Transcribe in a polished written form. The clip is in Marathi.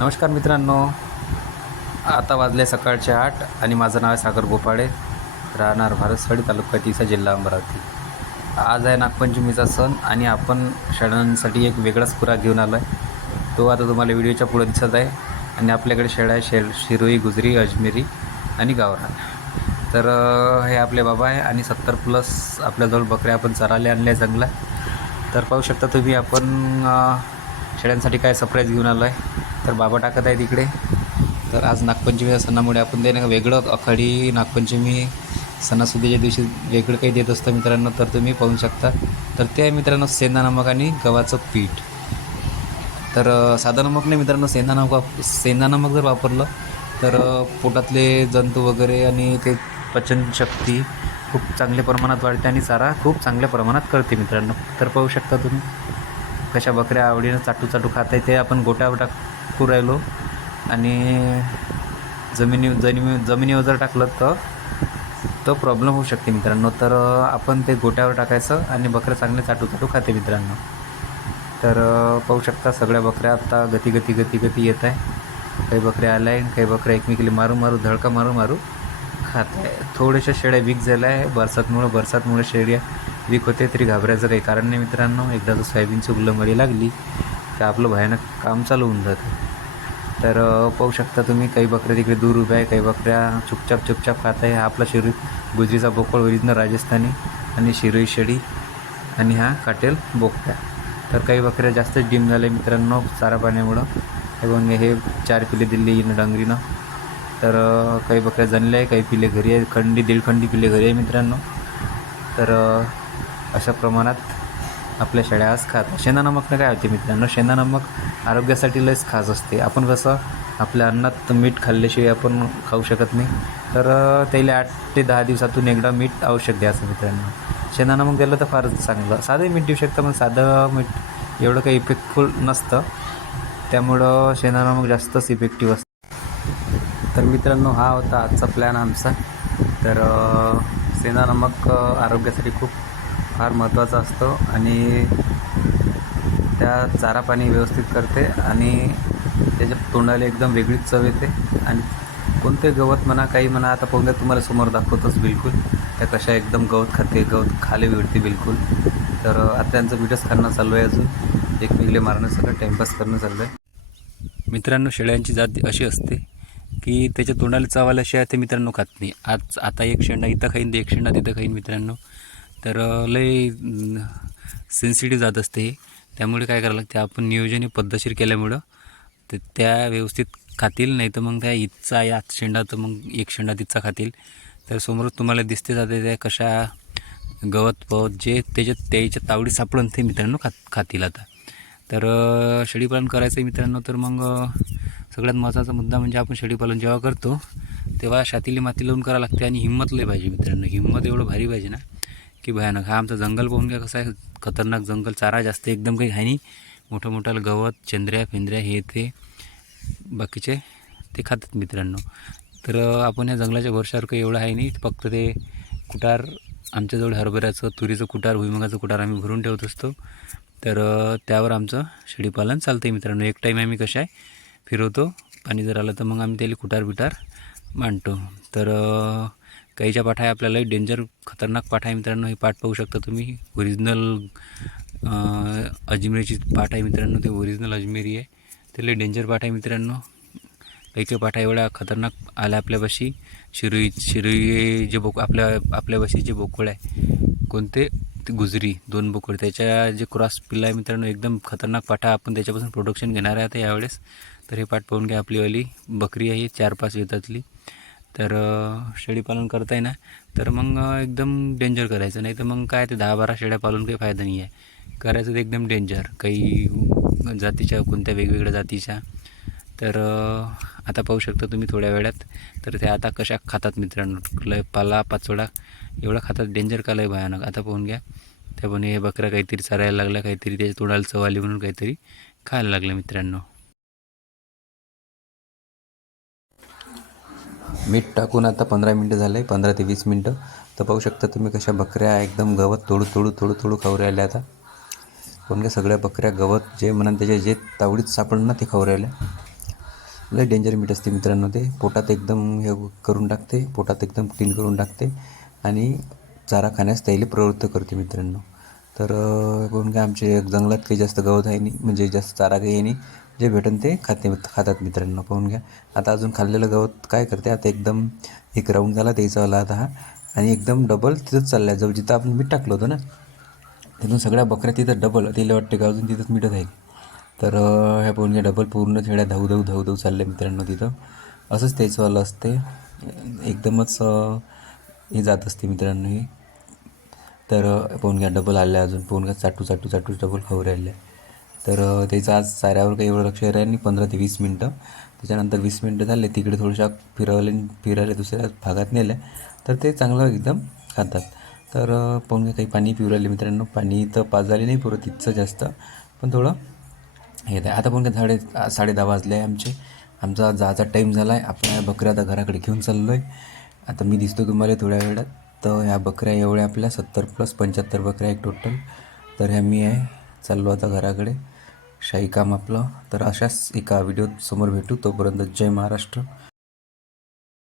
नमस्कार मित्रांनो, आता वाजले सकाळचे 8 आणि माझं नाव आहे सागर गोपाळे, राहणार भारतवाडी, तालुका तिसा, जिल्हा अमरावती. आज आहे नागपंचमीचा सण आणि आपण शेळ्यांसाठी एक वेगळाच खुराक घेऊन आलो आहे. तो आता तुम्हाला व्हिडिओच्या पुढे दिसत आहे. आणि आपल्याकडे शेळ्या आहे, शिरोई, गुजरी, अजमेरी आणि गावरान. तर हे आपले बाबा आहे आणि 70+ आपल्याजवळ बकऱ्या आपण चरायला आणल्या जंगला. तर पाहू शकता तुम्ही आपण शेळ्यांसाठी काय सरप्राईज घेऊन आलो आहे. तर बाबा टाकत आहे तिकडे. तर आज नागपंचमीच्या सणामुळे आपण ते वेगळं आखाडी नागपंचमी सणासुदीच्या दिवशी वेगळं काही देत असतं मित्रांनो. तर तुम्ही पाहू शकता. तर ते आहे मित्रांनो सेंदा नमक आणि गव्हाचं पीठ. तर साधं नमक नाही मित्रांनो, सेंदा नमक जर वापरलं तर पोटातले जंतू वगैरे आणि ते पचनशक्ती खूप चांगल्या प्रमाणात वाढते आणि चारा खूप चांगल्या प्रमाणात कळते मित्रांनो. तर पाहू शकता तुम्ही कशा बकऱ्या आवडीनं चाटू खात आहे. ते आपण गोट्यावर टाकू राहिलो आणि जमिनीवर जर टाकलं तर प्रॉब्लेम होऊ शकते मित्रांनो. तर आपण ते गोट्यावर टाकायचं आणि बकऱ्या चांगले चाटू खाते मित्रांनो. तर पाहू शकता सगळ्या बकऱ्या आता गती येत आहे. काही बकऱ्या आल्या आहे, काही बकऱ्या एकमेकीला मारू धडका मारू खात आहे. थोड्याशा शेळ्या वीक झाल्या आहे बरसातमुळे शेळ्या वीक होते, तरी घाबरायचं काही कारण नाही मित्रांनो. एकदा जर सोयाबीनची उल्लंमडी लागली तर आपलं भयानक काम चालू होऊन जातं. तर पाहू शकता तुम्ही काही बकऱ्या तिकडे दूर उभ्या आहे, काही बकऱ्या चुपचाप खात आहे. हा आपला गुजरीचा बोकड ओरिजिनल राजस्थानी आणि शिरोई शेळी आणि हा काटेल बोकड्या. तर काही बकऱ्या जास्तच डिम झाल्या मित्रांनो चारा पाण्यामुळं. हे 4 पिले दिल्ली डांगरीनं. तर काही बकऱ्या जणल्या आहे, काही पिले घरी आहे, दीड खंडी पिले घरी आहे मित्रांनो. तर अशा प्रमाणात आपल्या शेळ्या आज खात. शेंदा नमकनं काय होते मित्रांनो, शेंदा नमक आरोग्यासाठी लयच खास असते. आपण कसं आपल्या अन्नात मीठ खाल्ल्याशिवाय आपण खाऊ शकत नाही. तर त्याला 8 ते 10 दिवसातून एकदा मीठ आवश्यक द्यायचं मित्रांनो. शेंदा नमक दिलं तर फारच चांगलं. साधं मीठ देऊ शकतं, पण साधं मीठ एवढं काही इफेक्टफुल नसतं, त्यामुळं शेंदा नमक जास्तच इफेक्टिव्ह असतं. तर मित्रांनो हा होता आजचा प्लॅन आमचा. तर शेंदा नमक आरोग्यासाठी खूप फार महत्त्वाचं असतं आणि त्या चारा पाणी व्यवस्थित करते आणि त्याच्या तोंडाला एकदम वेगळीच चव येते. आणि कोणते गवत म्हणा काही म्हणा, आता पोंग्या तुम्हाला समोर दाखवतोच बिलकुल त्या कशा एकदम गवत खाते, गवत खाले विडते बिलकुल. तर आता त्यांचं बीटच खाणं चालू आहे, अजून एकमेकीले मारणं सगळं टाईमपास करणं चालू आहे मित्रांनो. शेळ्यांची जात अशी असते की त्याच्या तोंडाला चावायला शिवाय ते मित्रांनो खात नाही. आता एक शेंडा इथं खाईन, एक शेंडा तिथं खाईन मित्रांनो. तर लय सेन्सिटिव्ह जात असते. त्यामुळे काय करायला लागते, आपण नियोजन पद्धतशीर केल्यामुळं तर त्या व्यवस्थित खातील. नाही तर मग त्या इथचा या शेंडा तर मग एक शेंडा तिथचा खातील. तर समोरच तुम्हाला दिसते जाते त्या कशा गवत जे त्याच्या तावडी सापडून ते मित्रांनो खातील आता. तर शेळीपालन करायचं आहे मित्रांनो. तर मग सगळ्यात महत्त्वाचा मुद्दा म्हणजे आपण शेळीपालन जेव्हा करतो तेव्हा छातीला माती लावून करावं लागते आणि हिंमत लय पाहिजे मित्रांनो. हिंमत एवढं भारी पाहिजे ना की भयानक. हा आमचा जंगल पाहून घ्या कसं आहे, खतरनाक जंगल. चारा जास्त एकदम काही आहे नाही. मोठं गवत, चंद्र्या फिंद्र्या हे ते बाकीचे ते खातात मित्रांनो. तर आपण या जंगलाच्या वर्षावर काही एवढं आहे नाही. फक्त ते कुटार आमच्याजवळ हरभऱ्याचं, तुरीचं कुटार, भुईमुगाचं कुटार आम्ही भरून ठेवत असतो. तर त्यावर आमचं शेळीपालन चालतं आहे मित्रांनो. एक टाईम आम्ही कशा आहे फिरवतो, पाणी जर आलं तर मग आम्ही त्याला कुटार मांडतो. तर काहीच्या पाठ आहे आपल्याला डेंजर खतरनाक पाठ आहे मित्रांनो. हे पाठ पाहू शकता तुम्ही, ओरिजिनल अजमेरीची पाठ आहे मित्रांनो. ते ओरिजिनल अजमेरी आहे. त्याला डेंजर पाठ आहे मित्रांनो. काही पाठा एवढ्या खतरनाक आल्या आपल्यापाशी. शिरोई जे आपल्यापाशी जे बोकड आहे कोणते ते गुजरी 2 बोकड, त्याच्या जे क्रॉस पिल्ला आहे मित्रांनो, एकदम खतरनाक पाठा. आपण त्याच्यापासून प्रोडक्शन घेणार आहे आता यावेळेस. तर हे पाठ पाहून घ्या. आपलीवाली बकरी आहे 4-5 येतातली. तर शेळीपालन करताय ना तर मग एकदम डेंजर करायचं. नाही तर मग काय ते 10-12 शेळ्या पालून काही फायदा नाही आहे. करायचं ते एकदम डेंजर, काही जातीच्या, कोणत्या वेगवेगळ्या जातीच्या. तर आता पाहू शकता तुम्ही थोड्या वेळात. तर ते आता कशा खातात मित्रांनो, लय पाला पाचोडा एवढा खातात, डेंजर का लय भयानक. आता पाहून घ्या. त्यामुळे हे बकऱ्या काहीतरी चरायला लागल्या, काहीतरी त्याच्या तोंडाला चव आली म्हणून काहीतरी खायला लागलं मित्रांनो. मीठ टाकून आता 15 मिनटं झाले, 15 ते 20 मिनटं. तर पाहू शकता तुम्ही कशा बकऱ्या एकदम गवत तोडू खाऊ राहिल्या. आता पण सगळ्या बकऱ्या गवत जे म्हणा त्याच्या जे तावडीत सापडणं ते खाऊ राहिल्या. लय डेंजर मीठ असते मित्रांनो. ते पोटात एकदम हे करून टाकते, पोटात एकदम क्लीन करून टाकते आणि चारा खाण्यास त्याला प्रवृत्त करते मित्रांनो. तर बघून घ्या, आमचे जंगलात काही जास्त गवत आहे नाही, म्हणजे जास्त चारा काही आहे नाही, जे भेटेल ते खातात मित्रांनो. पाहून घ्या, आता अजून खाल्लेलं गवत काय करते, आता एकदम एक राऊंड झाला त्याचा वाला आता हा, आणि एकदम डबल तिथंच चालला आहे, जिथं आपण मीठ टाकलं होतं ना, तिथून सगळ्या बकऱ्या तिथं डबल, तिला वाटते का अजून तिथंच मीठच आहे. तर ह्या पाहून घ्या, डबल पूर्ण छेड्या धाऊ धाऊ धाऊ धाऊ चालल्या मित्रांनो तिथं. असंच त्याचं वालं असते, एकदमच हे जात असते मित्रांनो हे. तर पाहून घ्या, डबल आल्या अजून, पाहून घ्या, चाटू चाटू चाटू डबल खाऊ राहिल्या. तर त्याचं आज चाऱ्यावर काही एवढं लक्ष राहिलं नाही, 15 ते 20 मिनटं. त्याच्यानंतर 20 मिनटं झाले, तिकडे थोड्याशा फिरायला दुसऱ्या भागात नेल्या, तर ते चांगलं एकदम खातात. तर पाहून घ्या, काही पाणी पिऊ राहिले मित्रांनो. पाणी तर पाजाले नाही पुरं तिथचं जास्त, पण थोडं हे आहे. आता पाहून घ्या, 10:30 वाजले आहे आमचा जायचा टाईम झाला आहे. आपल्या बकऱ्या आता घराकडे घेऊन चाललो आहे. आता मी दिसतो तुम्हाला थोड्या वेळात. तर ह्या बकऱ्या एवढ्या आपल्या 70+75 बकऱ्या एक टोटल. तर ह्या मी आहे, चाललो आता घराकडे, शाही काम आपलं. तर अशाच एका व्हिडिओ समोर भेटू, तोपर्यंत जय महाराष्ट्र.